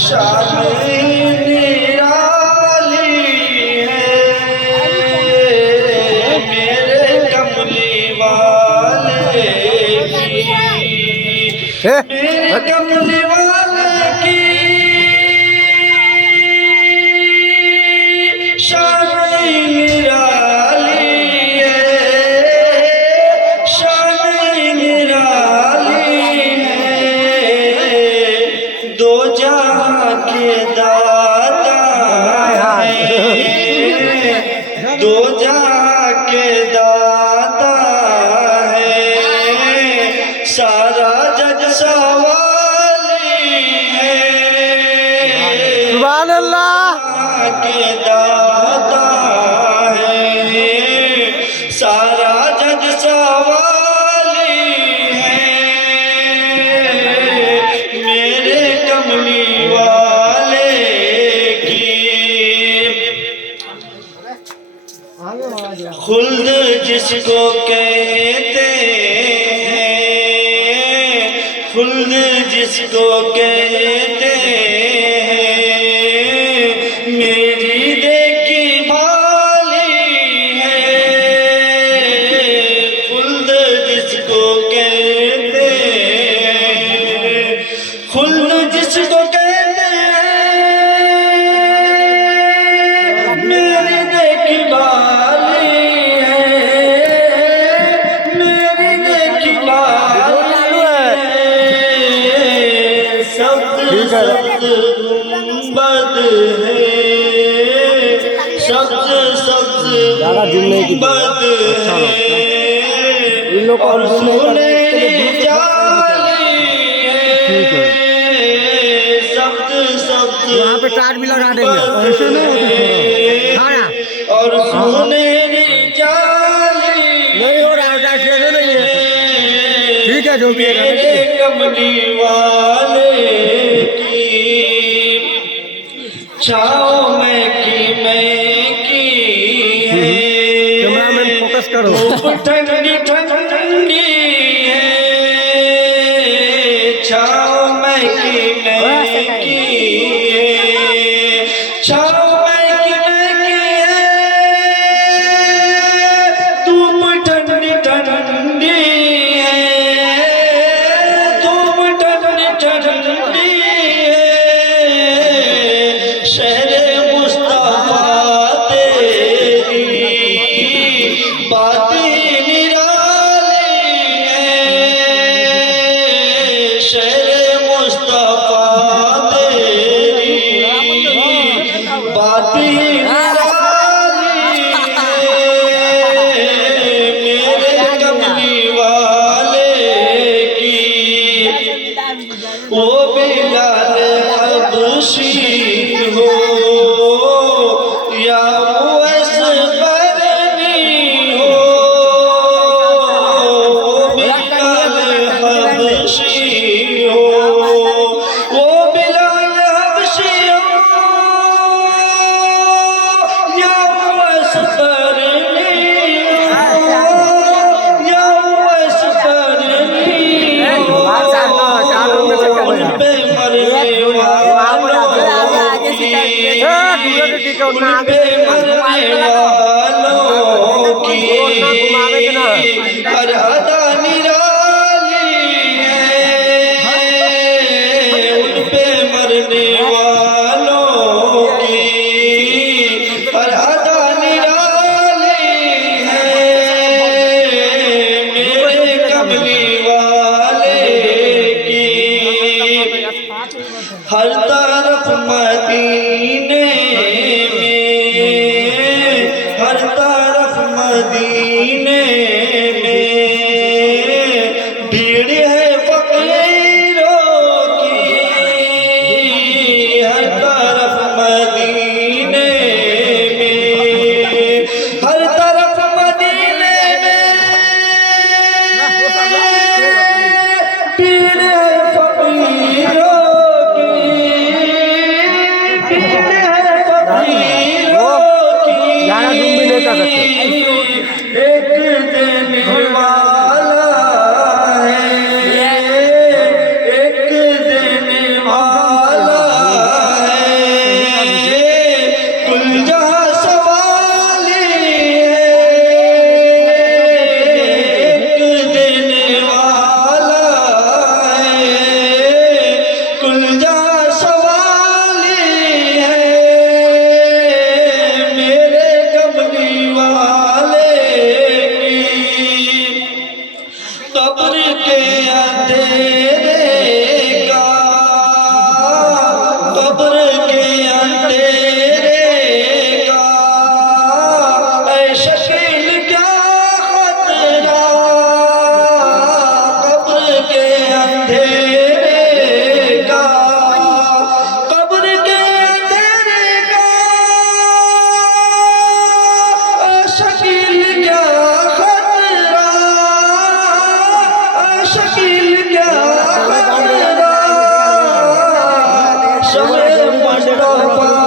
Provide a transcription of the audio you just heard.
शान निराली है मेरे कमली वाले की, मेरे कमली वाले की शान निराली है, शान निराली है। दो जहां के दाता है, दो जहां के दाता है, सारा जग सवाली है। सुभान अल्लाह के दाता है, सारा जग सवाली है। मेरे कमली वाले की खुल्द जिसको कहते हैं, खुल्द जिसको कहते हैं, मेरी देखी भाली है। खुल्द जिसको कहते हैं, खुल्द जिसको कहते हैं, मेरी देखी भाली है, मेरी देखी भाली है। शब्द शब्द गुंबद है, शब्द शब्द गुंबद है, और सुनहरी जाली है। शब्द शब्द यहाँ पे टाट भी लगा देंगे ऐसे और सुनहरी जाली नहीं हो रहा टाट ऐसे नहीं है। ठीक है जो भी है मेरे कमली वाले की छाओ में की है। कैमरामैन फोकस करो। धूप ठंडी ठंडी है, छाओ में की है, छाओ में की है। धूप ठंडी ठंडी है, धूप ठंडी ठंडी है। शहरे मुस्तफा तेरी बात निराली है। शहरे मुस्तफा तेरी बात निराली है। मेरे कमली वाले की वो बिलाल हबशी हो या उवैस करनी हो, वो बिलाल हबशी हो, वो बिलाल हबशी हो या उवैस करनी हो, या उवैस करनी हो। उन पे मरने वालों की, उन पे मरने वालों की हर अदा निराली है। उन पे मरने वालों की हर अदा निराली है। मेरे कमली वाले की हर तरफ मदीने में, हर तरफ मदीने में भीड़ है फकीरों की। हर तरफ मदीने में, हर तरफ मदीने में भीड़ है फकीरों की, भीड़ है शमे मुस्तफा